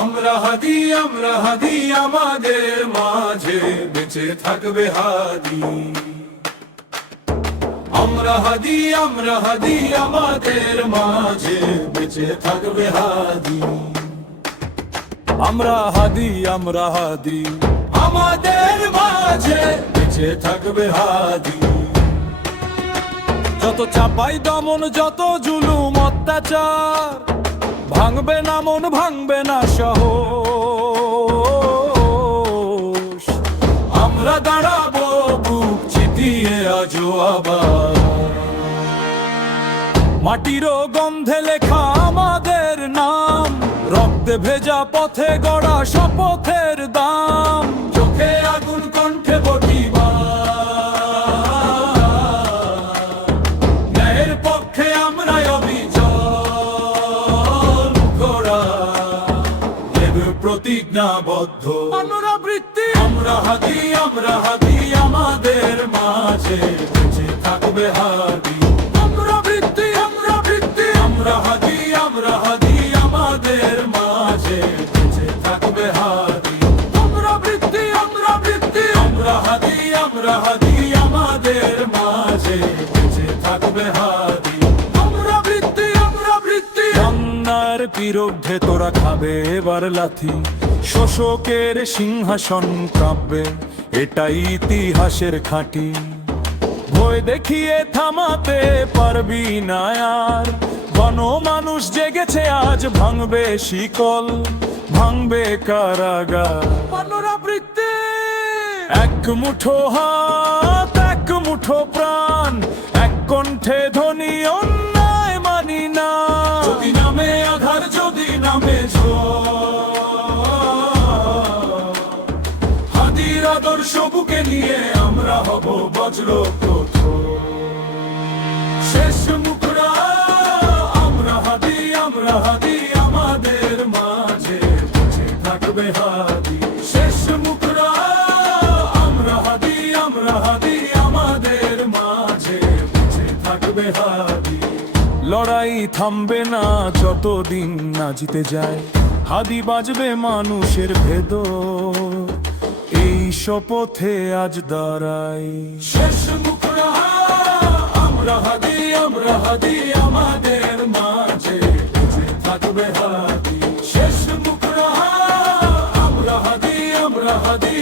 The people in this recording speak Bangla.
আমরা হাদি আমাদের মাঝে বেঁচে থাকবে হাদি। আমরা হাদি আমাদের মাঝে বেঁচে থাকবে হাদি। আমরা হাদি আমাদের মাঝে বেঁচে থাকবে হাদি। যত চাপাই দমন, যত জুলুম অত্যাচার, ভাঙবে না মন, ভাঙবে না সাহস। আমরা দাঁড়াবো বুক চিতিয়ে আজও আবার। মাটিরও গন্ধে লেখা আমাদের নাম, রক্তে ভেজা পথে গড়া শপথের দাম। চোখে আগুন, কণ্ঠে প্রতিবাদ, ন্যায়ের পক্ষে আমরা অবিচল। ঘোড়া দেবে প্রতিজ্ঞাবদ্ধ পুনরাবৃত্তি। আমরা হাদি আমাদের মাঝে বেঁচে থাকবে হাদি। আমরা হাদি আমাদের মাঝে বেঁচে থাকবে হাদি। আমরা হাদি আমাদের মাঝে বেঁচে থাকবে হাদি। অন্যায়ের বিরুদ্ধে তোরা খাবে এবার লাথি, শোষকের সিংহাসন কাঁপবে, এটাই ইতিহাসের খাঁটি। ভয় দেখিয়ে থামাতে পারবি না আর, গণমানুষ জেগেছে আজ, ভাঙবে শিকল, ভাঙবে কারাগার। পুনরাবৃত্তি। এক মুঠো হাত, এক মুঠো প্রাণ, এক কণ্ঠে ধ্বনি, অন্যায় মানি না। যদি নামে আধার, যদি নামে ঝড়, হাদির আদর্শ বুকে নিয়ে আমরা হব বজ্র কঠোর। শেষ মুখরা আমরা হাদি আমাদের মাঝে বেঁচে থাকবে হাদি। শেষ মুখরা আমরা হাদি আমাদের মাঝে বেঁচে থাকবে হাদি। লড়াই থামবে না যতদিন না জিতে যায়, হাদি বাজবে মানুষের ভেদর, এই শপথে আজ দাঁড়াই। শেষ মুখরা আমরা হাদি আমাদের মাঝে বেঁচে থাকবে হাদি। শেষ মুখরা আমরা হাদি